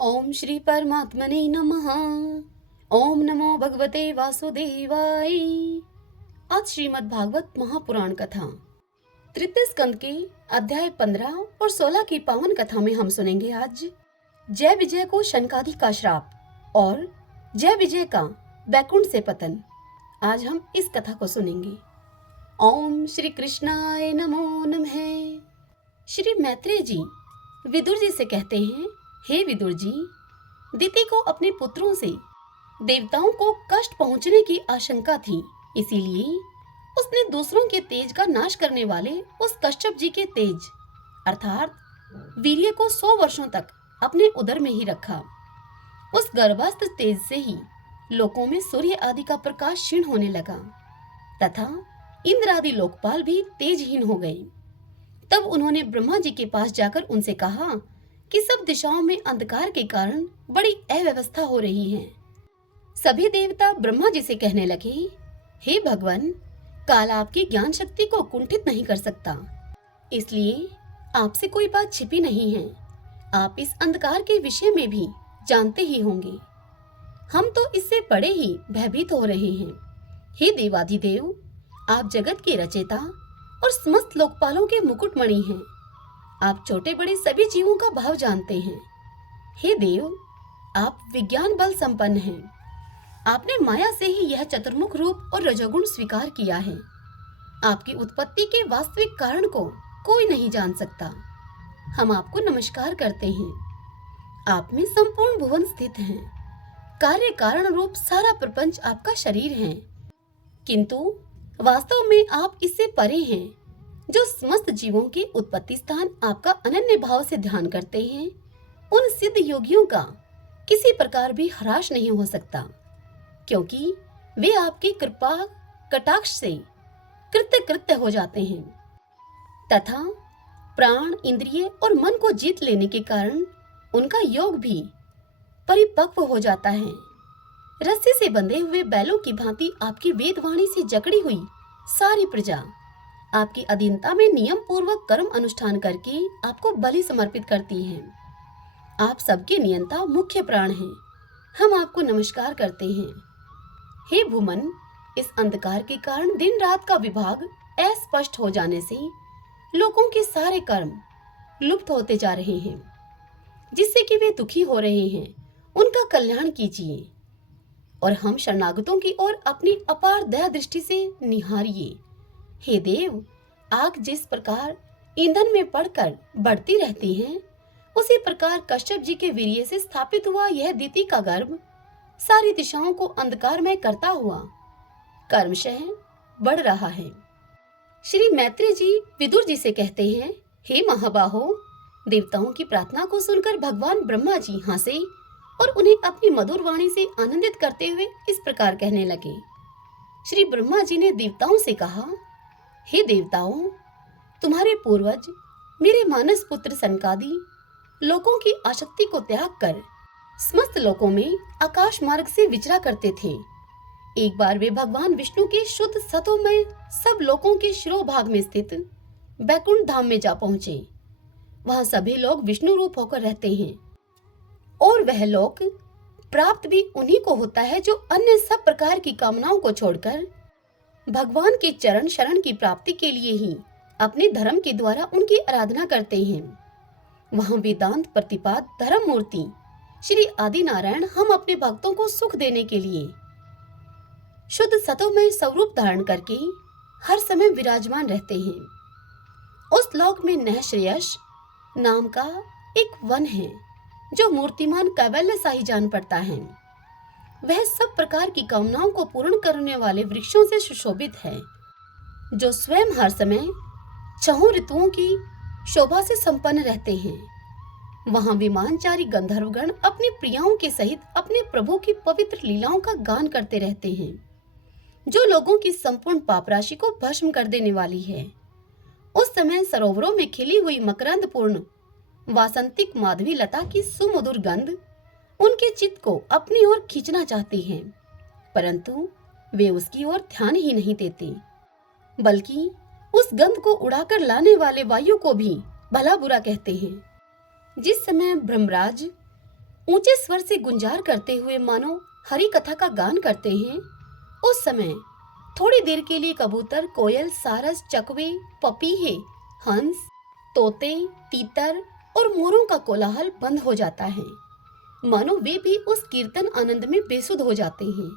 ओम श्री परमात्मने नमः। ओम नमो भगवते वासुदेवाय। आज श्रीमद् भागवत महापुराण कथा तृतीय स्कंद के अध्याय 15 और 16 की पावन कथा में हम सुनेंगे आज जय विजय को शनकादि का श्राप और जय विजय का बैकुंठ से पतन। आज हम इस कथा को सुनेंगे। ओम श्री कृष्णाय नमो नमः। श्री मैत्रेय जी विदुर जी से कहते हैं, हे विदुर जी, दिति को अपने पुत्रों से देवताओं को कष्ट पहुंचने की आशंका थी, इसीलिए उसने दूसरों के तेज का नाश करने वाले उस कश्यप जी के तेज अर्थात वीर्य को 100 वर्षों तक अपने उदर में ही रखा। उस गर्भस्थ तेज से ही लोकों में सूर्य आदि का प्रकाश क्षीण होने लगा तथा इंद्र आदि लोकपाल भी तेजहीन हो गए। तब उन्होंने ब्रह्मा जी के पास जाकर उनसे कहा कि सब दिशाओं में अंधकार के कारण बड़ी अव्यवस्था हो रही है। सभी देवता ब्रह्मा जी से कहने लगे, हे भगवान, काल आपकी ज्ञान शक्ति को कुंठित नहीं कर सकता, इसलिए आपसे कोई बात छिपी नहीं है। आप इस अंधकार के विषय में भी जानते ही होंगे। हम तो इससे बड़े ही भयभीत हो रहे हैं। हे देवाधिदेव, आप जगत के रचयिता और समस्त लोकपालों के मुकुटमणि हैं। आप छोटे बड़े सभी जीवों का भाव जानते हैं। हे देव, आप विज्ञान बल संपन्न हैं। आपने माया से ही यह चतुर्मुख रूप और रजोगुण स्वीकार किया है। आपकी उत्पत्ति के वास्तविक कारण को कोई नहीं जान सकता। हम आपको नमस्कार करते हैं। आप में संपूर्ण भुवन स्थित हैं। कार्य कारण रूप सारा प्रपंच आपका शरीर है, किंतु वास्तव में आप इससे परे हैं। जो समस्त जीवों के उत्पत्ति स्थान आपका अनन्य भाव से ध्यान करते हैं, उन सिद्ध योगियों का किसी प्रकार भी ह्रास नहीं हो सकता, क्योंकि वे आपकी कृपा कटाक्ष से कृत्य कृत्य हो जाते हैं तथा प्राण, इंद्रिय और मन को जीत लेने के कारण उनका योग भी परिपक्व हो जाता है। रस्सी से बंधे हुए बैलों की भांति आपकी वेदवाणी से जकड़ी हुई सारी प्रजा आपकी अधीनता में नियम पूर्वक कर्म अनुष्ठान करके आपको बलि समर्पित करती है। आप सबके नियंता मुख्य प्राण हैं। हम आपको नमस्कार करते हैं। हे भूमन, इस अंधकार के कारण दिन रात का विभाग अस्पष्ट हो जाने से लोगों के सारे कर्म लुप्त होते जा रहे हैं, जिससे कि वे दुखी हो रहे हैं। उनका कल्याण कीजिए और हम शरणागतों की ओर अपनी अपार दया दृष्टि से निहारिए। हे देव, आग जिस प्रकार ईंधन में पड़कर बढ़ती रहती है, उसी प्रकार कश्यप जी के वीर्य से स्थापित हुआ यह दिति का गर्भ सारी दिशाओं को अंधकारमय करता हुआ कर्मशः बढ़ रहा है। श्री मैत्रेय जी विदुर जी से कहते हैं, हे महाबाहो, देवताओं की प्रार्थना को सुनकर भगवान ब्रह्मा जी हंसे और उन्हें अपनी मधुर वाणी से आनंदित करते हुए इस प्रकार कहने लगे। श्री ब्रह्मा जी ने देवताओं से कहा, हे देवताओं, तुम्हारे पूर्वज मेरे मानस पुत्र सनकादि लोकों की आसक्ति को त्याग कर समस्त लोकों में आकाश मार्ग से विचरा करते थे। एक बार वे भगवान विष्णु के शुद्ध सतोमय सब लोकों के शिरोभाग में स्थित बैकुंठ धाम में जा पहुंचे। वहां सभी लोग विष्णु रूप होकर रहते हैं और वह लोक प्राप्त भी उन्हीं को होता है जो अन्य सब प्रकार की कामनाओं को छोड़कर भगवान के चरण शरण की प्राप्ति के लिए ही अपने धर्म के द्वारा उनकी आराधना करते हैं। वहां वेदांत प्रतिपाद धर्म मूर्ति श्री आदि नारायण हम अपने भक्तों को सुख देने के लिए शुद्ध सतोमय स्वरूप धारण करके हर समय विराजमान रहते हैं। उस लोक में नहश्रेयस नाम का एक वन है, जो मूर्तिमान कैवल्य सा ही जान पड़ता है। वह सब प्रकार की कामनाओं को पूर्ण करने वाले वृक्षों से सुशोभित है, जो स्वयं हर समय छहों ऋतुओं की शोभा से संपन्न रहते हैं। वहां विमानचारी गंधर्वगण अपनी प्रियाओं के सहित अपने प्रभु की पवित्र लीलाओं का गान करते रहते हैं, जो लोगों की संपूर्ण पाप राशि को भस्म कर देने वाली है। उस समय सरोवरों में खिली हुई मकरंद पूर्ण वासंतिक माधवी लता की सुमधुर गंध उनके चित्त को अपनी ओर खींचना चाहती हैं, परंतु वे उसकी ओर ध्यान ही नहीं देते, बल्कि उस गंध को उड़ाकर लाने वाले वायु को भी भला बुरा कहते हैं। जिस समय ब्रह्मराज ऊंचे स्वर से गुंजार करते हुए मानो हरि कथा का गान करते हैं, उस समय थोड़ी देर के लिए कबूतर, कोयल, सारस, चकवे, पपीहे, हंस, तोते, तीतर और मोरों का कोलाहल बंद हो जाता है। मानो वे भी उस कीर्तन आनंद में बेसुध हो जाते हैं।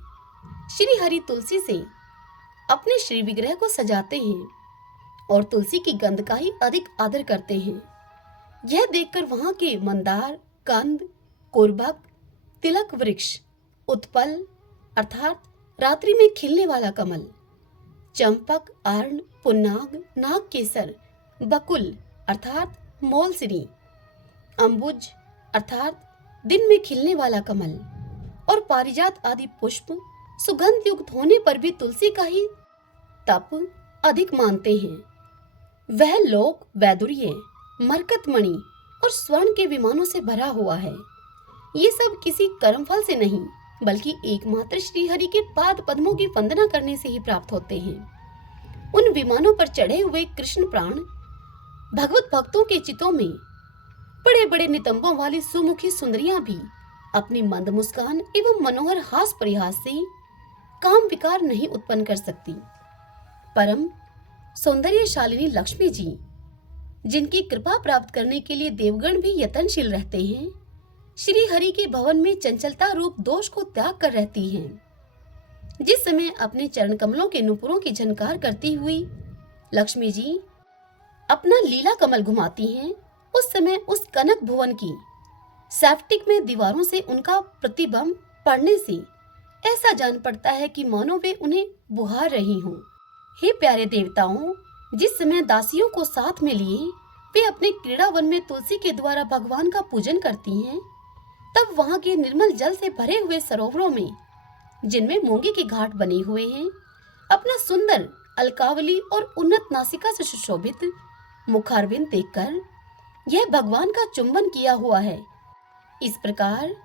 श्री हरि तुलसी से अपने श्री विग्रह को सजाते हैं और तुलसी की गंध का ही अधिक आदर करते हैं। यह देखकर वहां के मंदार, कंद, कुरबक, तिलक वृक्ष, उत्पल अर्थात रात्रि में खिलने वाला कमल, चंपक, आर्ण, पुन्नाग, नागकेसर, बकुल अर्थात मोलसिनी, अंबुज अर्थात दिन में खिलने वाला कमल और पारिजात आदि पुष्प सुगंध युक्त होने पर भी तुलसी का ही तप अधिक मानते हैं। वह लोक वैदुर्य, मरकतमणि और स्वर्ण के विमानों से भरा हुआ है। ये सब किसी कर्मफल से नहीं बल्कि एकमात्र श्री हरि के पाद पद्मों की वंदना करने से ही प्राप्त होते हैं। उन विमानों पर चढ़े हुए कृष्ण प्राण भगवत भक्तों के चितों में बड़े बड़े नितंबों वाली सुमुखी सुंदरियां भी अपनी मंद मुस्कान एवं मनोहर हास परिहास से काम विकार नहीं उत्पन्न कर सकती। परम सौंदर्यशालिनी लक्ष्मी जी, जिनकी कृपा प्राप्त करने के लिए देवगण भी यत्नशील रहते हैं, श्री हरि के भवन में चंचलता रूप दोष को त्याग कर रहती हैं। जिस समय अपने चरण कमलों के नुपुरों की झनकार करती हुई लक्ष्मी जी अपना लीला कमल घुमाती हैं, उस समय उस कनक भुवन की सेप्टिक में दीवारों से उनका प्रतिबिंब पड़ने से ऐसा जान पड़ता है कि मानो वे उन्हें बुहार रही हों। हे प्यारे देवताओं, जिस समय दासियों को साथ में लिए वे अपने क्रीड़ावन में तुलसी के द्वारा भगवान का पूजन करती हैं, तब वहां के निर्मल जल से भरे हुए सरोवरों में, जिनमें मूंगे के घाट बने हुए हैं, अपना सुंदर अलकावली और उन्नत नासिका से सुशोभित मुखारविंद देखकर यह भगवान का चुंबन किया हुआ है। इस प्रकार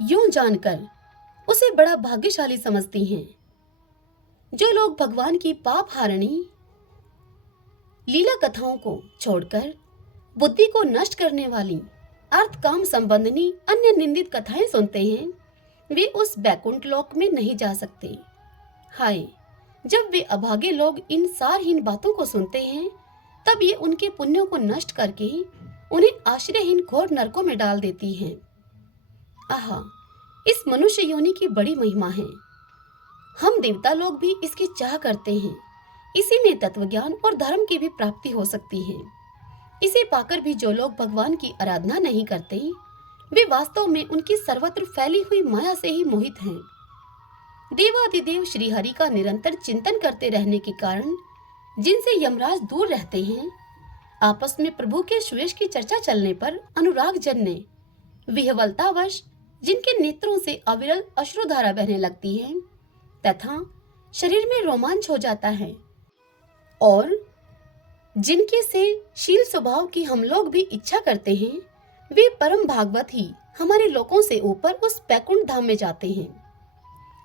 यूं जानकर उसे बड़ा भाग्यशाली समझती हैं। जो लोग भगवान की पाप हारणी लीला कथाओं को छोड़कर बुद्धि को नष्ट करने वाली अर्थ काम संबंधी अन्य निंदित कथाएं सुनते हैं, वे उस बैकुंठ लोक में नहीं जा सकते। हाय, जब वे अभागे लोग इन सारहीन बातों को सुनते हैं, तब ये उनके पुण्यों को नष्ट करके उन्हें आश्रयहीन घोर नरकों में डाल देती हैं। आहा, इस मनुष्य योनि की बड़ी महिमा है। हम देवता लोग भी इसकी चाह करते हैं। इसी में तत्वज्ञान और धर्म की भी प्राप्ति हो सकती है। इसे पाकर भी जो लोग भगवान की आराधना नहीं करते, वे वास्तव में उनकी सर्वत्र फैली हुई माया से ही मोहित हैं। देवादिदेव श्री हरि का निरंतर चिंतन करते रहने के कारण जिनसे यमराज दूर रहते हैं, आपस में प्रभु के सुयश की चर्चा चलने पर अनुराग जन ने विह्वलतावश जिनके नेत्रों से अविरल अश्रुधारा बहने लगती है तथा शरीर में रोमांच हो जाता है, और जिनके से शील स्वभाव की हम लोग भी इच्छा करते हैं, वे परम भागवत ही हमारे लोकों से ऊपर उस बैकुंठ धाम में जाते हैं।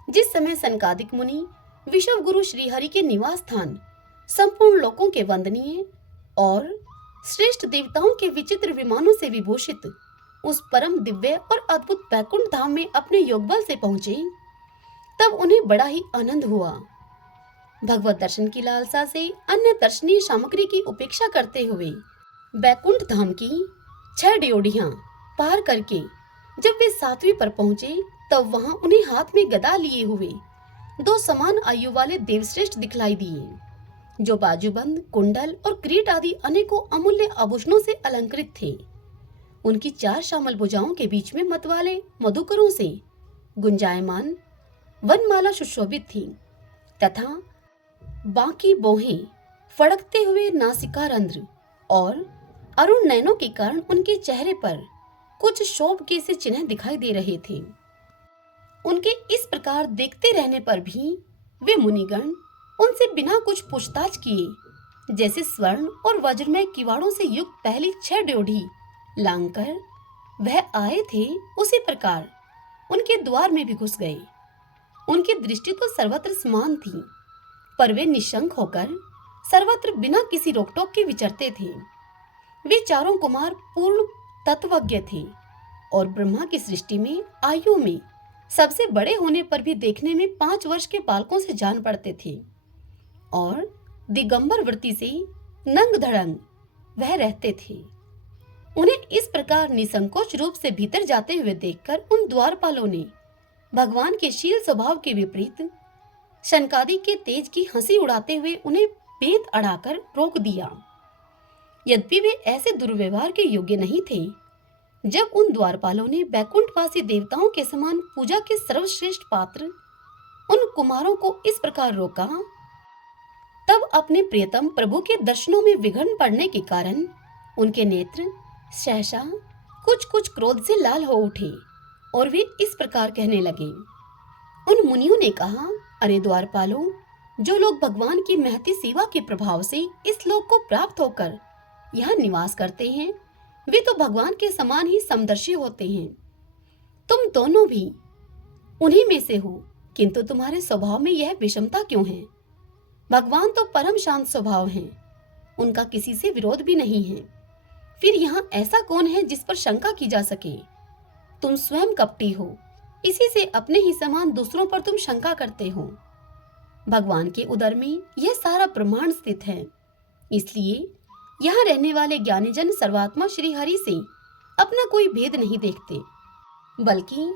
जिस समय सनकादिक मुनि विश्व गुरु श्री हरि के निवास स्थान संपूर्ण लोकों के वंदनीय और श्रेष्ठ देवताओं के विचित्र विमानों से विभूषित उस परम दिव्य और अद्भुत बैकुंठ धाम में अपने योगबल से पहुंचे, तब उन्हें बड़ा ही आनंद हुआ। भगवत दर्शन की लालसा से अन्य दर्शनीय सामग्री की उपेक्षा करते हुए बैकुंठ धाम की 6 ड्योढ़ियां पार करके जब वे 7वीं पर पहुंचे, तब वहां उन्हें हाथ में गदा लिए हुए 2 समान आयु वाले देवश्रेष्ठ दिखलाई दिए, जो बाजूबंद, कुंडल और क्रीट आदि अनेकों अमूल्य आभूषणों से अलंकृत थे। उनकी 4 श्यामल भुजाओं के बीच में मतवाले मधुकरों से गुंजायमान वनमाला सुशोभित थी तथा बाकी बोहें फड़कते हुए नासिकारंध्र और अरुण नयनों के कारण उनके चेहरे पर कुछ शोभ के से चिन्ह दिखाई दे रहे थे। उनके इस प्रकार देखते रहने पर भी वे मुनिगण उनसे बिना कुछ पूछताछ किए जैसे स्वर्ण और वज्रमय किवाड़ों से युक्त पहली 6 ड्योढ़ी लांघकर वह आए थे, उसी प्रकार उनके द्वार में भी घुस गए। उनकी दृष्टि तो सर्वत्र समान थी, पर वे निशंक होकर सर्वत्र बिना किसी रोकटोक के विचरते थे। वे चारों कुमार पूर्ण तत्वज्ञ थे और ब्रह्मा की सृष्टि में आयु में सबसे बड़े होने पर भी देखने में 5 वर्ष के बालकों से जान पड़ते थे और दिगंबर वृत्ति से नंग धड़ंग वह रहते थे। उन्हें इस प्रकार निसंकोच रूप से भीतर जाते हुए देखकर उन द्वारपालों ने भगवान के शील स्वभाव के विपरीत शनकादि के तेज की हंसी उड़ाते हुए उन्हें बेत अड़ाकर रोक दिया। यद्यपि वे ऐसे दुर्व्यवहार के योग्य नहीं थे, जब उन द्वारपालों ने बैकुंठवासी देवताओं के समान पूजा के सर्वश्रेष्ठ पात्र उन कुमारों को इस प्रकार रोका, तब अपने प्रियतम प्रभु के दर्शनों में विघ्न पड़ने के कारण उनके नेत्र सहसा कुछ कुछ क्रोध से लाल हो उठे और वे इस प्रकार कहने लगे। उन मुनियों ने कहा, अरे द्वारपालों, जो लोग भगवान की महती सेवा के प्रभाव से इस लोक को प्राप्त होकर यहाँ निवास करते हैं, वे तो भगवान के समान ही समदर्शी होते हैं। तुम दोनों भी उन्हीं में से हो, किंतु तुम्हारे स्वभाव में यह विषमता क्यों है? भगवान तो परम शांत स्वभाव हैं, उनका किसी से विरोध भी नहीं है। फिर यहाँ ऐसा कौन है जिस पर शंका की जा सके? तुम स्वयं कपटी हो, इसी से अपने ही समान दूसरों पर तुम शंका करते हो। भगवान के उदर में यह सारा ब्रह्मांड स्थित है, इसलिए यहाँ रहने वाले ज्ञानीजन सर्वात्मा श्री हरि से अपना कोई भेद नहीं देखते, बल्कि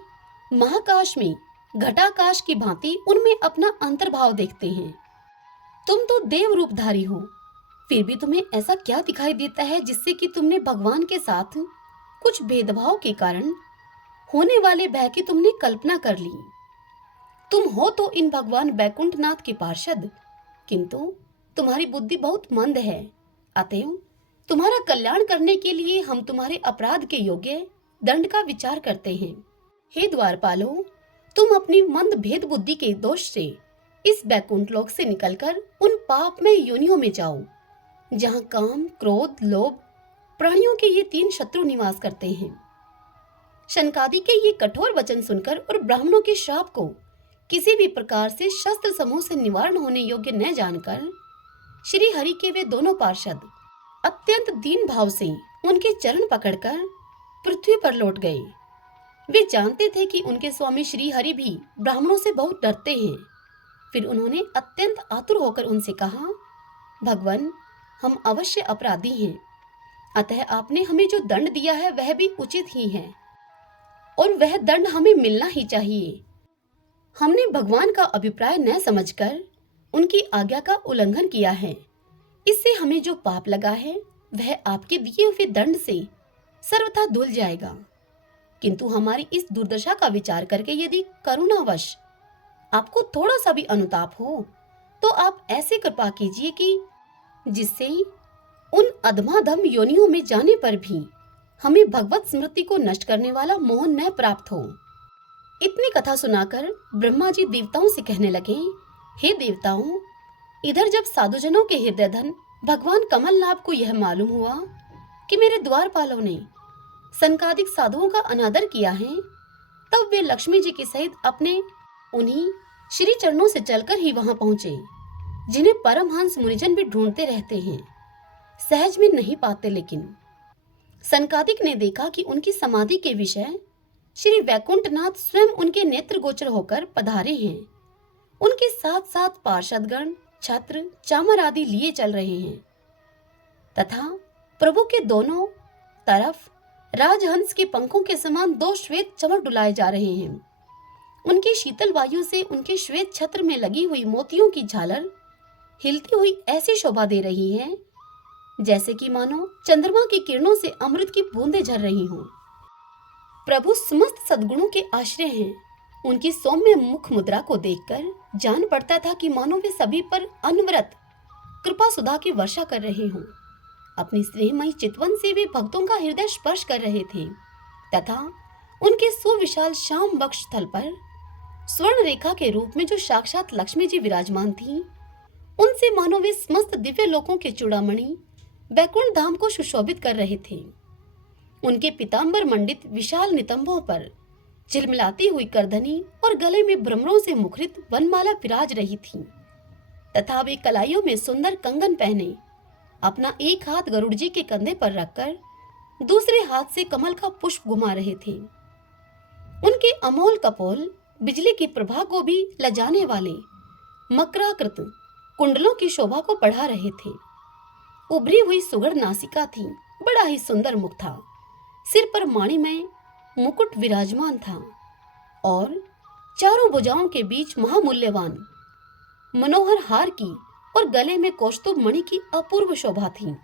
महाकाश में घटाकाश की भांति उनमें अपना अंतर्भाव देखते हैं। तुम तो देव रूपधारी हो, फिर भी तुम्हें ऐसा क्या दिखाई देता है जिससे कि तुमने भगवान के साथ कुछ भेदभाव के कारण होने वाले भय की तुमने कल्पना कर ली। तुम हो तो इन भगवान बैकुंठनाथ के पार्षद, किंतु तुम्हारी बुद्धि बहुत मंद है। अतएव तुम्हारा कल्याण करने के लिए हम तुम्हारे अपराध के योग्य दंड का विचार करते हैं। हे द्वारपालों, तुम अपनी मंद भेद बुद्धि के दोष से इस बैकुंठ लोक से निकलकर उन पापमय योनियों में जाओ, जहाँ काम, क्रोध, लोभ प्राणियों के ये 3 शत्रु निवास करते हैं। शनकादि के ये कठोर वचन सुनकर और ब्राह्मणों के श्राप को किसी भी प्रकार से शस्त्र समूह से निवारण होने योग्य न जानकर श्री हरि के वे दोनों पार्षद अत्यंत दीन भाव से उनके चरण पकड़कर पृथ्वी पर लौट गए। वे जानते थे कि उनके स्वामी श्री हरि भी ब्राह्मणों से बहुत डरते हैं। फिर उन्होंने अत्यंत आतुर होकर उनसे कहा, भगवान, हम अवश्य अपराधी हैं, अतः आपने हमें जो दंड दिया है वह भी उचित ही है और वह दंड हमें मिलना ही चाहिए। हमने भगवान का अभिप्राय न समझकर उनकी आज्ञा का उल्लंघन किया है, इससे हमें जो पाप लगा है वह आपके दिए हुए दंड से सर्वथा धुल जाएगा। किंतु हमारी इस दुर्दशा का विचार करके यदि करुणावश आपको थोड़ा सा भी अनुताप हो, तो आप ऐसी कृपा कीजिए कि जिससे उन अधमाधम योनियों में जाने पर भी हमें भगवत स्मृति को नष्ट करने वाला मोह न प्राप्त हो। इतनी कथा सुनाकर ब्रह्मा जी देवताओं से कहने लगे, हे देवताओं, इधर जब साधुजनों के हृदय धन भगवान कमलनाभ को यह मालूम हुआ कि मेरे द्वारपालों ने सनकादिक साधुओं का अनादर किया है, तब वे लक्ष्मी जी के सहित अपने उन्हीं श्री चरणों से चलकर ही वहां पहुंचे, जिन्हें परमहंस मुनिजन भी ढूंढते रहते हैं, सहज में नहीं पाते। लेकिन सनकादिक ने देखा कि उनकी समाधि के विषय श्री वैकुंठनाथ स्वयं उनके नेत्र गोचर होकर पधारे हैं। उनके साथ साथ पार्षदगण, छत्र, चामर आदि लिए चल रहे हैं तथा प्रभु के दोनों तरफ राजहंस के पंखों के समान 2 श्वेत चमर डुलाए जा रहे हैं। उनकी शीतल वायु से उनके श्वेत छत्र में लगी हुई मोतियों की झालर हिलती हुई ऐसी शोभा दे रही है जैसे कि मानो चंद्रमा की किरणों से अमृत की बूंदें झर रही हों। प्रभु समस्त सद्गुणों के आश्रय हैं। उनकी सौम्य मुख मुद्रा को देखकर जान पड़ता था कि मानो वे सभी पर अनवरत कृपा सुधा की वर्षा कर रहे हों। अपनी स्नेहमयी चितवन से वे भक्तों का हृदय स्पर्श कर रहे थे तथा उनके सुविशाल श्याम वक्ष स्थल पर स्वर्ण रेखा के रूप में जो साक्षात लक्ष्मी जी विराजमान थी, उनसे मानो वे समस्त दिव्य लोकों के चूड़ामणि बैकुंठ धाम को सुशोभित कर रहे थे। उनके पीतांबर मंडित विशाल नितंबों पर झिलमिलाती हुई करधनी और गले में भ्रमरों से मुखरित वनमाला विराज रही थी तथा वे कलाइयों में सुंदर कंगन पहने अपना एक हाथ गरुड़ जी के कंधे पर रखकर दूसरे हाथ से कमल का पुष्प घुमा रहे थे। उनके अमोल कपोल बिजली की प्रभा को भी लजाने वाले मकराकृत कुंडलों की शोभा को बढ़ा रहे थे। उभरी हुई सुगढ़ नासिका थी, बड़ा ही सुंदर मुख था, सिर पर माणिमय मुकुट विराजमान था और चारों भुजाओं के बीच महामूल्यवान मनोहर हार की और गले में कौस्तुभ मणि की अपूर्व शोभा थी।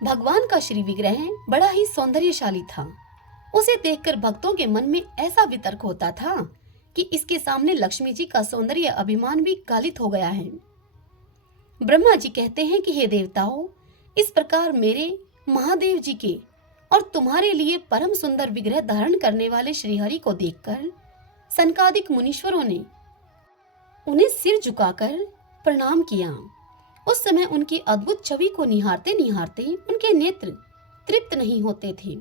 भगवान का श्री विग्रह बड़ा ही सौंदर्यशाली था। उसे देखकर भक्तों के मन में ऐसा वितर्क होता था कि इसके सामने लक्ष्मी जी का सौंदर्य अभिमान भी कालित हो गया है। ब्रह्मा जी कहते हैं कि हे देवताओं, इस प्रकार मेरे महादेव जी के और तुम्हारे लिए परम सुंदर विग्रह धारण करने वाले श्रीहरि को देखकर सनकादिक मुनीश्वरों ने उन्हें सिर झुकाकर प्रणाम किया। उस समय उनकी अद्भुत छवि को निहारते निहारते उनके नेत्र तृप्त नहीं होते थे।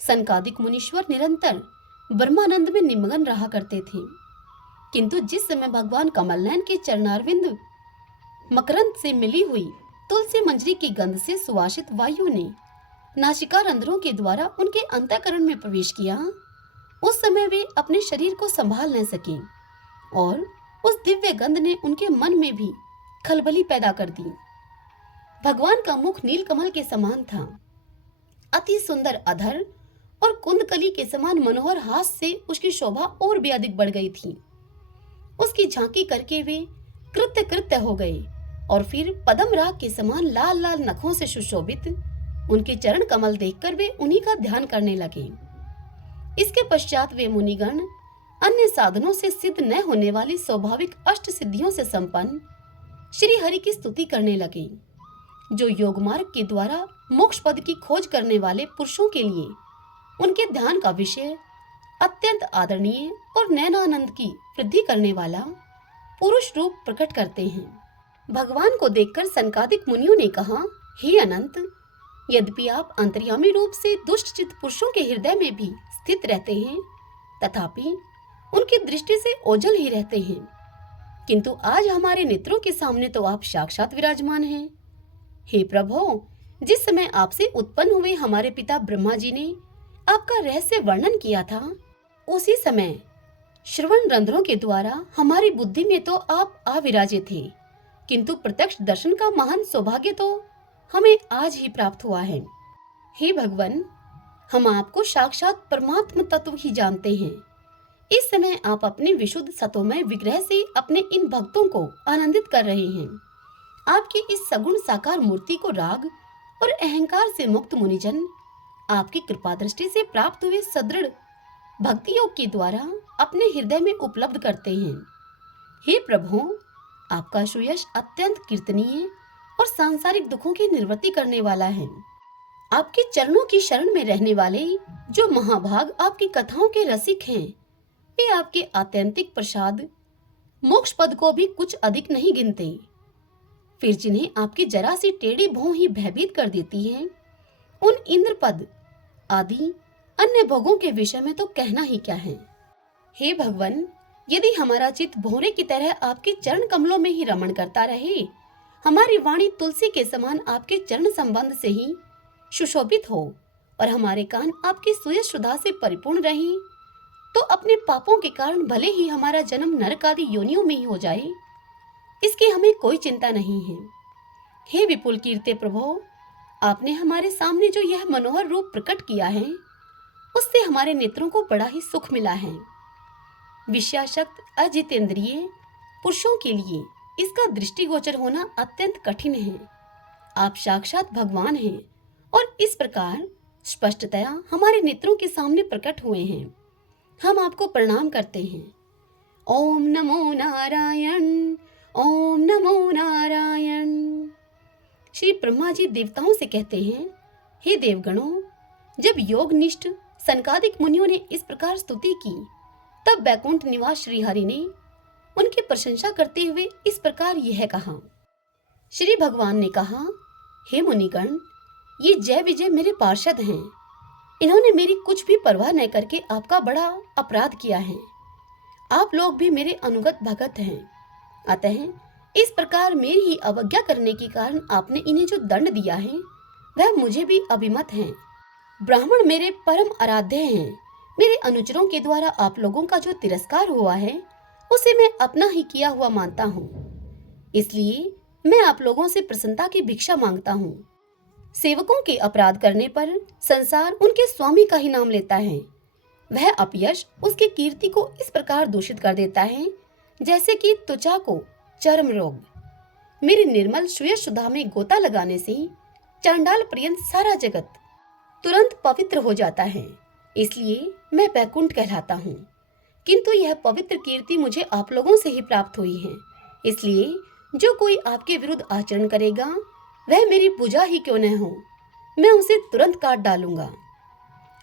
सनकादिक मुनीश्वर निरंतर ब्रह्मानंद में निमग्न रहा करते थे, किंतु जिस समय भगवान कमलनयन के चरणारविंद मकरंद से मिली हुई तुलसी मंजरी की गंध से सुवासित वायु ने नासिका रंध्रों के द्वारा उनके अंतःकरण में प्रवेश किया, उस समय वे अपने शरीर को संभाल न सके और उस दिव्य गंध ने उनके मन में भी खलबली पैदा कर दी। भगवान का मुख नीलकमल के समान था। अति सुंदर अधर और कुंदकली के समान मनोहर हास से उसकी शोभा और भी अधिक बढ़ गई थी। उसकी झांकी करके वे कृत्य कृत्य हो गए और फिर पदम राग के समान लाल लाल नखों से सुशोभित उनके चरण कमल देखकर वे उन्हीं का ध्यान करने लगे। इसके पश्चात वे मुनिगण अन्य साधनों से सिद्ध न होने वाली स्वाभाविक अष्ट सिद्धियों से संपन्न श्री हरि की स्तुति करने लगे, जो योग मार्ग के द्वारा मोक्ष पद की खोज करने वाले पुरुषों के लिए उनके ध्यान का विषय अत्यंत आदरणीय और नैनानंद की वृद्धि करने वाला पुरुष रूप प्रकट करते हैं। भगवान को देखकर सनकादिक मुनियों ने कहा, हे अनंत, यद्यपि आप अंतर्यामी रूप से दुष्ट चित्त पुरुषों के हृदय में भी स्थित रहते हैं, तथापि उनकी दृष्टि से ओझल ही रहते हैं, किंतु आज हमारे नेत्रों के सामने तो आप साक्षात विराजमान हैं। हे प्रभो, जिस समय आपसे उत्पन्न हुए हमारे पिता ब्रह्मा जी ने आपका रहस्य वर्णन किया था, उसी समय श्रवण रंध्रों के द्वारा हमारी बुद्धि में तो आप आविराजे थे, किंतु प्रत्यक्ष दर्शन का महान सौभाग्य तो हमें आज ही प्राप्त हुआ है। हे भगवान, हम आपको साक्षात परमात्म तत्व ही जानते हैं। इस समय आप अपने विशुद्ध सतोमय विग्रह से अपने इन भक्तों को आनंदित कर रहे हैं। आपकी इस सगुण साकार मूर्ति को राग और अहंकार से मुक्त मुनिजन आपकी कृपा दृष्टि से प्राप्त हुए सदृढ़ भक्ति योग के द्वारा अपने हृदय में उपलब्ध करते हैं। हे प्रभु, आपका सुयश अत्यंत कीर्तनीय और सांसारिक दुखों की निवृत्ति करने वाला है। आपके चरणों की शरण में रहने वाले जो महाभाग आपकी कथाओं के रसिक हैं, वे आपके आत्यंतिक प्रसाद मोक्ष पद को भी कुछ अधिक नहीं गिनते। फिर जिन्हें आपकी जरा सी टेढ़ी भौं ही भयभीत कर देती है, उन इंद्र पद आदि अन्य भोगों के विषय में तो कहना ही क्या है। हे भगवान, यदि हमारा चित्त भौरे की तरह आपके चरण कमलों में ही रमण करता रहे, हमारी वाणी तुलसी के समान आपके चरण संबंध से ही सुशोभित हो और हमारे कान आपकी सुयश सुधा से परिपूर्ण रहें, तो अपने पापों के कारण भले ही हमारा जन्म नरक आदि योनियों में ही हो जाए, इसकी हमें कोई चिंता नहीं है। हे विपुल कीर्ते प्रभो, आपने हमारे सामने जो यह मनोहर रूप प्रकट किया है, उससे हमारे नेत्रों को बड़ा ही सुख मिला है। विषयाशक्त अजितेंद्रिय पुरुषों के लिए इसका दृष्टिगोचर होना अत्यंत कठिन है। आप साक्षात भगवान हैं और इस प्रकार स्पष्टतया हमारे नेत्रों के सामने प्रकट हुए हैं। हम आपको प्रणाम करते हैं। ओम नमो नारायण, ओम नमो नारायण। श्री ब्रह्मा जी देवताओं से कहते हैं, हे देवगणों, जब योगनिष्ठ सनकादिक मुनियों ने इस प्रकार स्तुति की, तब बैकुंठ निवास श्री हरि ने उनकी प्रशंसा करते हुए इस प्रकार यह कहा। श्री भगवान ने कहा, हे मुनिगण, ये जय विजय मेरे पार्षद हैं। इन्होंने मेरी कुछ भी परवाह न करके आपका बड़ा अपराध किया है। आप लोग भी मेरे अनुगत भगत हैं, अतः इस प्रकार मेरी ही अवज्ञा करने के कारण आपने इन्हें जो दंड दिया है, वह मुझे भी अभिमत है। ब्राह्मण मेरे परम आराध्य हैं। मेरे अनुचरों के द्वारा आप लोगों का जो तिरस्कार हुआ है उसे मैं अपना ही किया हुआ मानता हूँ। इसलिए मैं आप लोगों से प्रसन्नता की भिक्षा मांगता हूँ। सेवकों के अपराध करने पर संसार उनके स्वामी का ही नाम लेता है। वह अपयश उसकी कीर्ति को इस प्रकार दूषित कर देता है जैसे कि त्वचा को चर्म रोग। मेरी निर्मल श्वेत सुधा में गोता लगाने से चांडाल पर्यंत सारा जगत तुरंत पवित्र हो जाता है। इसलिए मैं वैकुंठ कहलाता हूँ। किंतु यह पवित्र कीर्ति मुझे आप लोगों से ही प्राप्त हुई है। इसलिए जो कोई आपके विरुद्ध आचरण करेगा वह मेरी पूजा ही क्यों न हो, मैं उसे तुरंत काट डालूंगा।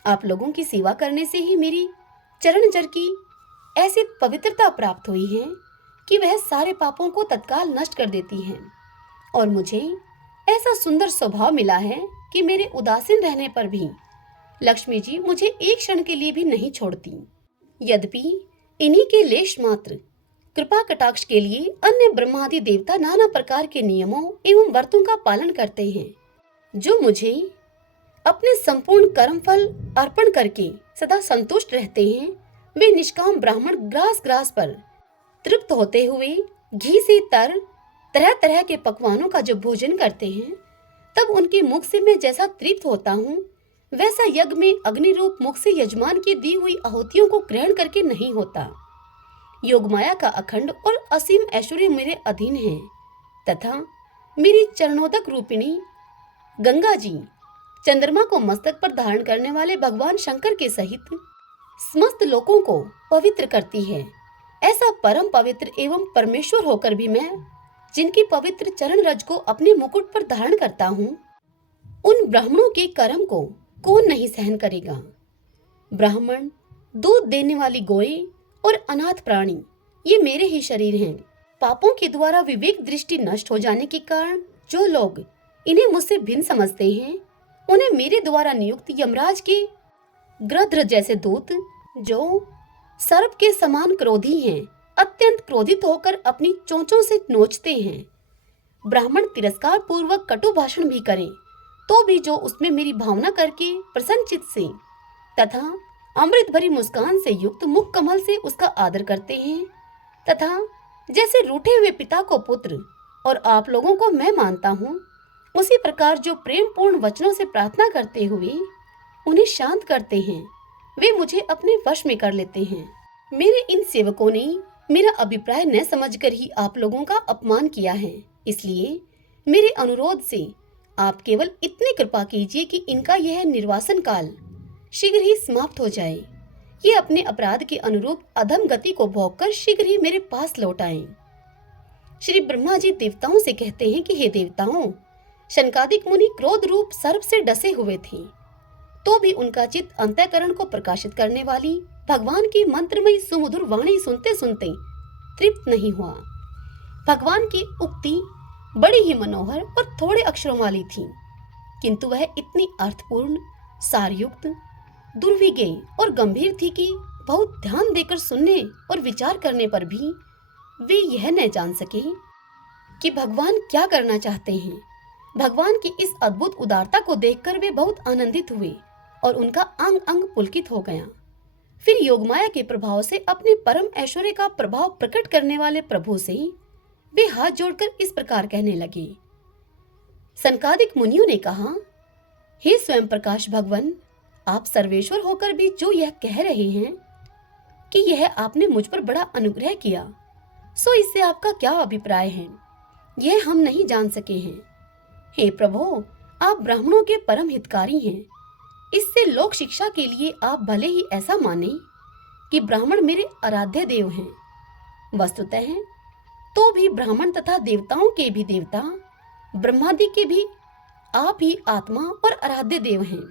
आप लोगों की सेवा करने से ही मेरी चरण जर की ऐसी पवित्रता प्राप्त हुई है कि वह सारे पापों को तत्काल नष्ट कर देती है। और मुझे ऐसा सुंदर स्वभाव मिला है कि मेरे उदासीन रहने पर भी लक्ष्मी जी मुझे एक क्षण के लिए भी नहीं छोड़ती। यद्यपि इन्हीं के लेश मात्र कृपा कटाक्ष के लिए अन्य ब्रह्मादि देवता नाना प्रकार के नियमों एवं व्रतों का पालन करते हैं, जो मुझे अपने संपूर्ण कर्म फल अर्पण करके सदा संतुष्ट रहते हैं। वे निष्काम ब्राह्मण ग्रास ग्रास पर तृप्त होते हुए घी से तरह तरह के पकवानों का जब भोजन करते हैं तब उनके मुख से मैं जैसा तृप्त होता हूँ वैसा यज्ञ में अग्नि रूप मुख से यजमान की दी हुई आहुतियों को ग्रहण करके नहीं होता। योगमाया का अखंड और असीम ऐश्वर्य मेरे अधीन है तथा मेरी चरणोदक रूपिणी गंगा जी चंद्रमा को मस्तक पर धारण करने वाले भगवान शंकर के सहित समस्त लोकों को पवित्र करती है। ऐसा परम पवित्र एवं परमेश्वर होकर भी मैं जिनकी पवित्र चरण रज को अपने मुकुट पर धारण करता हूँ, उन ब्राह्मणों के कर्म को कौन नहीं सहन करेगा। ब्राह्मण, दूध देने वाली गोएं और अनाथ प्राणी ये मेरे ही शरीर हैं। पापों के द्वारा विवेक दृष्टि नष्ट हो जाने के कारण जो लोग इन्हें मुझसे भिन्न समझते हैं उन्हें मेरे द्वारा नियुक्त यमराज के गृध्र जैसे दूत, जो सर्प के समान क्रोधी हैं, अत्यंत क्रोधित होकर अपनी चोंचों से नोचते हैं। ब्राह्मण तिरस्कार पूर्वक कटु भाषण भी करें तो भी जो उसमें मेरी भावना करके प्रसन्नचित से तथा अमृत भरी मुस्कान से युक्त मुख कमल से उसका आदर करते हैं, तथा जैसे रूठे हुए पिता को पुत्र और आप लोगों को मैं मानता हूँ, उसी प्रकार जो प्रेम पूर्ण वचनों से प्रार्थना करते हुए उन्हें शांत करते हैं, वे मुझे अपने वश में कर लेते हैं। मेरे इन सेवकों ने मेरा अभिप्राय न समझकर ही आप लोगों का अपमान किया है। इसलिए मेरे अनुरोध से आप केवल इतनी कृपा कीजिए कि इनका यह निर्वासन काल शीघ्र ही समाप्त हो जाए। ये अपने अपराध के अनुरूप अधम गति को भोगकर शीघ्र ही मेरे पास लौट आएं। श्री ब्रह्मा जी देवताओं से कहते हैं कि हे देवताओं, शनकादिक मुनि क्रोध रूप सर्प से डसे हुए थे, तो भी उनका चित्त अंतःकरण को प्रकाशित करने वाली भगवान की मंत्रमयी सुमधुर वाणी सुनते सुनते तृप्त नहीं हुआ। भगवान की उक्ति बड़ी ही मनोहर और थोड़े अक्षरों वाली थी, किंतु वह इतनी अर्थपूर्ण, सारयुक्त, दुर्विज्ञ और गंभीर थी कि बहुत ध्यान देकर सुनने और विचार करने पर भी वे यह न जान सके कि भगवान क्या करना चाहते हैं। भगवान की इस अद्भुत उदारता को देखकर वे बहुत आनंदित हुए और उनका अंग अंग पुलकित हो गया। फिर योगमाया के प्रभाव से अपने परम ऐश्वर्य का प्रभाव प्रकट करने वाले प्रभु से वे हाथ जोड़कर इस प्रकार कहने लगे। सनकादिक मुनियों ने कहा, हे स्वयं प्रकाश भगवान, आप सर्वेश्वर होकर भी जो यह कह रहे हैं कि यह आपने मुझ पर बड़ा अनुग्रह किया, सो इससे आपका क्या अभिप्राय है, यह हम नहीं जान सके हैं। हे प्रभु, आप ब्राह्मणों के परम हितकारी हैं। इससे लोक शिक्षा के लिए आप भले ही ऐसा माने कि ब्राह्मण मेरे आराध्य देव हैं, वस्तुतः तो भी ब्राह्मण तथा देवताओं के भी देवता, ब्रह्मादि के भी आप ही आत्मा और आराध्य देव हैं।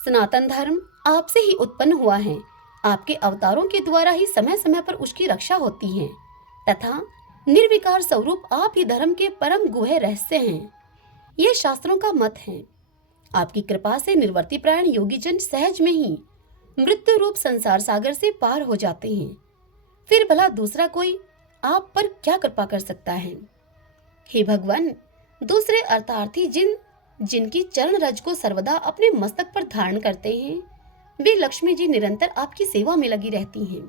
सनातन धर्म आपसे ही उत्पन्न हुआ है। आपके अवतारों के द्वारा ही समय समय पर उसकी रक्षा होती है तथा निर्विकार स्वरूप आप ही धर्म के परम गुह्य रहस्य हैं। यह शास्त्रों का मत है। आपकी कृपा से निर्वर्ती प्राण योगी जन सहज में ही मृत्यु रूप संसार सागर से पार हो जाते हैं। फिर भला दूसरा कोई आप पर क्या कृपा कर सकता है। हे भगवान, दूसरे अर्थार्थी जिन जिनकी चरण रज को सर्वदा अपने मस्तक पर धारण करते हैं, वे लक्ष्मी जी निरंतर आपकी सेवा में लगी रहती हैं।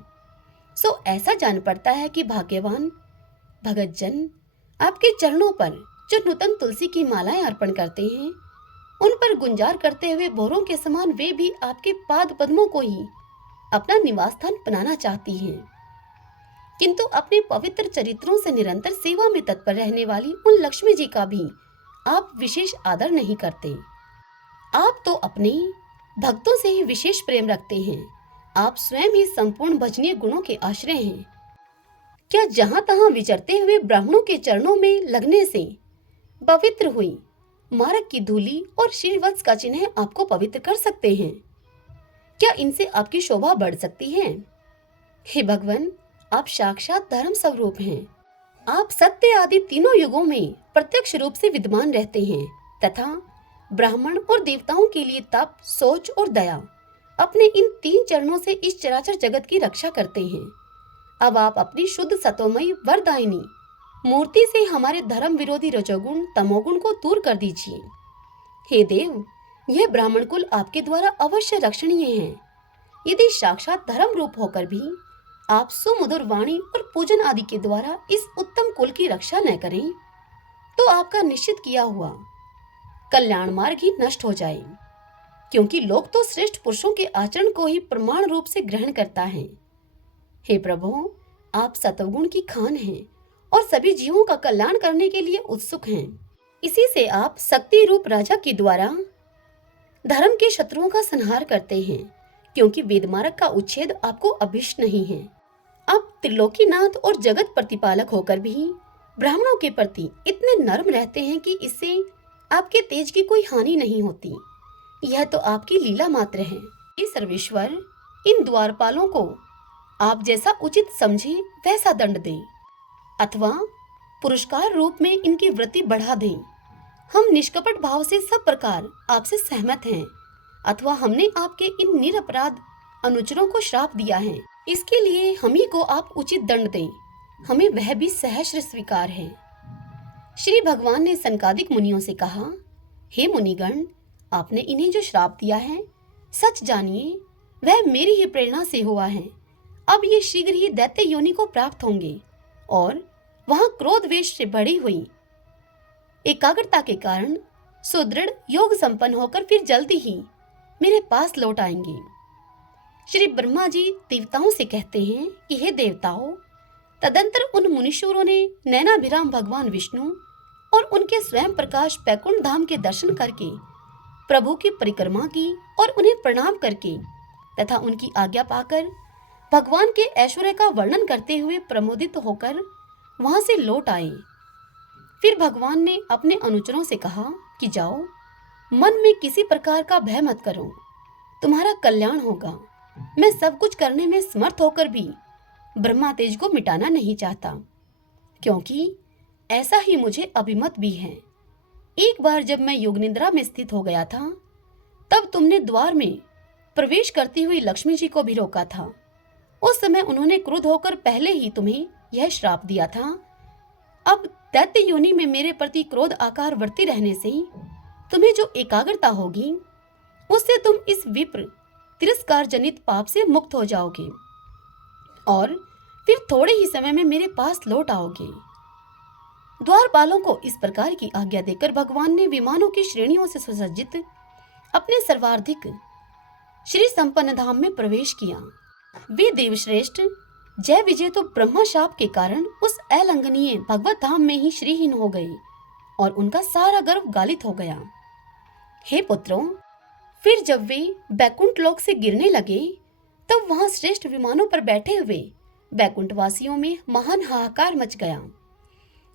सो ऐसा जान पड़ता है कि भाग्यवान भगत जन आपके चरणों पर जो नूतन तुलसी की मालाएं अर्पण करते हैं, उन पर गुंजार करते हुए भौरों के समान वे भी आपके पाद पद्मों को ही अपना निवास स्थान बनाना चाहती हैं। किंतु अपने पवित्र चरित्रों से निरंतर सेवा में तत्पर रहने वाली उन लक्ष्मी जी का भी आप विशेष आदर नहीं करते। आप तो अपने भक्तों से ही विशेष प्रेम रखते हैं। आप स्वयं ही संपूर्ण भजनीय गुणों के आश्रय हैं। क्या जहां तहां विचरते हुए ब्राह्मणों के चरणों में लगने से पवित्र हुई मारक की धूली और शीर्वत्स का चिन्ह आपको पवित्र कर सकते हैं? क्या इनसे आपकी शोभा बढ़ सकती है? हे भगवान, आप साक्षात धर्म स्वरूप हैं। आप सत्य आदि तीनों युगों में प्रत्यक्ष रूप से विद्यमान रहते हैं तथा ब्राह्मण और देवताओं के लिए तप, सोच और दया अपने इन 3 चरणों से इस चराचर जगत की रक्षा करते हैं। अब आप अपनी शुद्ध सतोमयी वरदायिनी मूर्ति से हमारे धर्म विरोधी रजोगुण तमोगुण को दूर कर दीजिए। हे देव, यह ब्राह्मण कुल आपके द्वारा अवश्य रक्षणीय है। यदि साक्षात धर्म रूप होकर भी आप सुमधुर वाणी और पूजन आदि के द्वारा इस उत्तम कुल की रक्षा न करें, तो आपका निश्चित किया हुआ कल्याण मार्ग ही नष्ट हो जाए, क्योंकि लोग तो श्रेष्ठ पुरुषों के आचरण को ही प्रमाण रूप से ग्रहण करता है। हे प्रभु, आप सतोगुण की खान हैं और सभी जीवों का कल्याण करने के लिए उत्सुक हैं। इसी से आप शक्ति रूप राजा के द्वारा धर्म के शत्रुओं का संहार करते हैं, क्योंकि वेदमार्ग का उच्छेद आपको अभिष्ट नहीं है। आप त्रिलोकीनाथ और जगत प्रतिपालक होकर भी ब्राह्मणों के प्रति इतने नर्म रहते हैं कि इससे आपके तेज की कोई हानि नहीं होती। यह तो आपकी लीला मात्र है। ये सर्वेश्वर इन द्वारपालों को आप जैसा उचित समझे वैसा दंड दें, अथवा पुरस्कार रूप में इनकी वृत्ति बढ़ा दें। हम निष्कपट भाव से सब प्रकार आपसे सहमत हैं, अथवा हमने आपके इन निरपराध अनुचरों को श्राप दिया है, इसके लिए हम ही को आप उचित दंड दें। हमें वह भी सहर्ष स्वीकार है। श्री भगवान ने सनकादिक मुनियों से कहा, हे मुनिगण, आपने इन्हें जो श्राप दिया है, सच जानिए वह मेरी ही प्रेरणा से हुआ है। अब ये शीघ्र ही दैत्य योनि को प्राप्त होंगे और वहां क्रोध वेश से बढ़ी हुई एकाग्रता के कारण सुदृढ़ योग संपन्न होकर फिर जल्दी ही मेरे पास लौट आएंगे। श्री ब्रह्मा जी देवताओं से कहते हैं कि हे देवताओं, तदंतर उन मुनीश्वरों ने नैनाभिराम भगवान विष्णु और उनके स्वयं प्रकाश बैकुंठ धाम के दर्शन करके प्रभु की परिक्रमा की और उन्हें प्रणाम करके तथा उनकी आज्ञा पाकर भगवान के ऐश्वर्य का वर्णन करते हुए प्रमोदित होकर वहां से लौट आए। फिर भगवान ने अपने अनुचरों से कहा कि जाओ, मन में किसी प्रकार का भय मत करो, तुम्हारा कल्याण होगा। मैं सब कुछ करने में समर्थ होकर भी ब्रह्मा तेज को मिटाना नहीं चाहता, क्योंकि ऐसा ही मुझे अभिमत भी है। एक बार जब मैं योग निद्रा में स्थित हो गया था, तब तुमने द्वार में प्रवेश करती हुई लक्ष्मी जी को भी रोका था। उस समय उन्होंने क्रुद्ध होकर पहले ही तुम्हें यह श्राप दिया था। अब दैत्य योनि में मेरे प्रति क्रोध आकार वर्ती रहने से तुम्हें जो एकाग्रता होगी, उससे तुम इस विप्र तिरस्कार जनित पाप से मुक्त हो जाओगे और फिर थोड़े ही समय में मेरे पास लौट आओगे। द्वारपालों को इस प्रकार की आज्ञा देकर भगवान ने विमानों की श्रेणियों से सुसज्जित अपने सर्वाधिक श्री संपन्न धाम में प्रवेश किया। वे देवश्रेष्ठ जय विजय तो ब्रह्मा शाप के कारण उस अलंघनीय भगवत धाम में ही श्रीहीन हो गए और उनका सारा गर्व गालित हो गया। हे पुत्रों, फिर जब वे बैकुंठ लोक से गिरने लगे, तब वहां श्रेष्ठ विमानों पर बैठे हुए बैकुंठ वासियों में महान हाहाकार मच गया।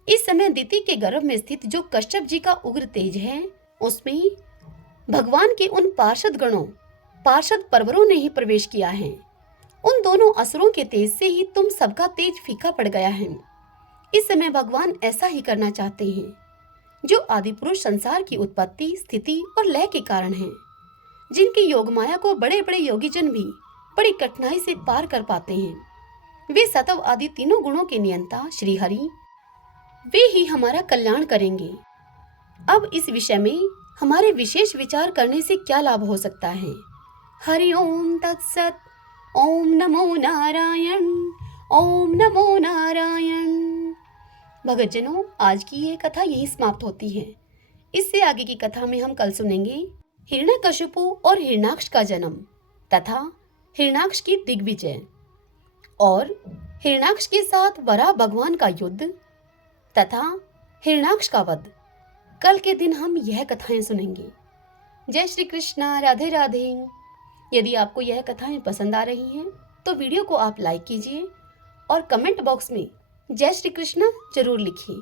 इस समय दिति के गर्भ में स्थित जो कश्यप जी का उग्र तेज है, उसमें भगवान के उन पार्षद परवरों ने ही प्रवेश किया है। उन दोनों असुरों के तेज से ही तुम सबका तेज फीका पड़ गया है। इस समय भगवान ऐसा ही करना चाहते हैं, जो आदि पुरुष संसार की उत्पत्ति, स्थिति और लय के कारण हैं, जिनकी योग माया को बड़े बड़े योगीजन भी बड़ी कठिनाई से पार कर पाते हैं। वे सतव आदि तीनों गुणों के नियंता श्री हरि, वे ही हमारा कल्याण करेंगे। अब इस विषय में हमारे विशेष विचार करने से क्या लाभ हो सकता है। हरि ओम तत्सत। ओम नमो नारायण। ओम नमो नारायण। भक्तजनों, आज की यह कथा यही समाप्त होती है। इससे आगे की कथा में हम कल सुनेंगे हिरण्यकशिपु और हिरण्याक्ष का जन्म तथा हिरण्याक्ष की दिग्विजय और हिरण्याक्ष के साथ वराह भगवान का युद्ध तथा हिरण्याक्ष का वध। कल के दिन हम यह कथाएं सुनेंगे। जय श्री कृष्णा, राधे राधे। यदि आपको यह कथाएं पसंद आ रही हैं तो वीडियो को आप लाइक कीजिए और कमेंट बॉक्स में जय श्री कृष्णा जरूर लिखिए।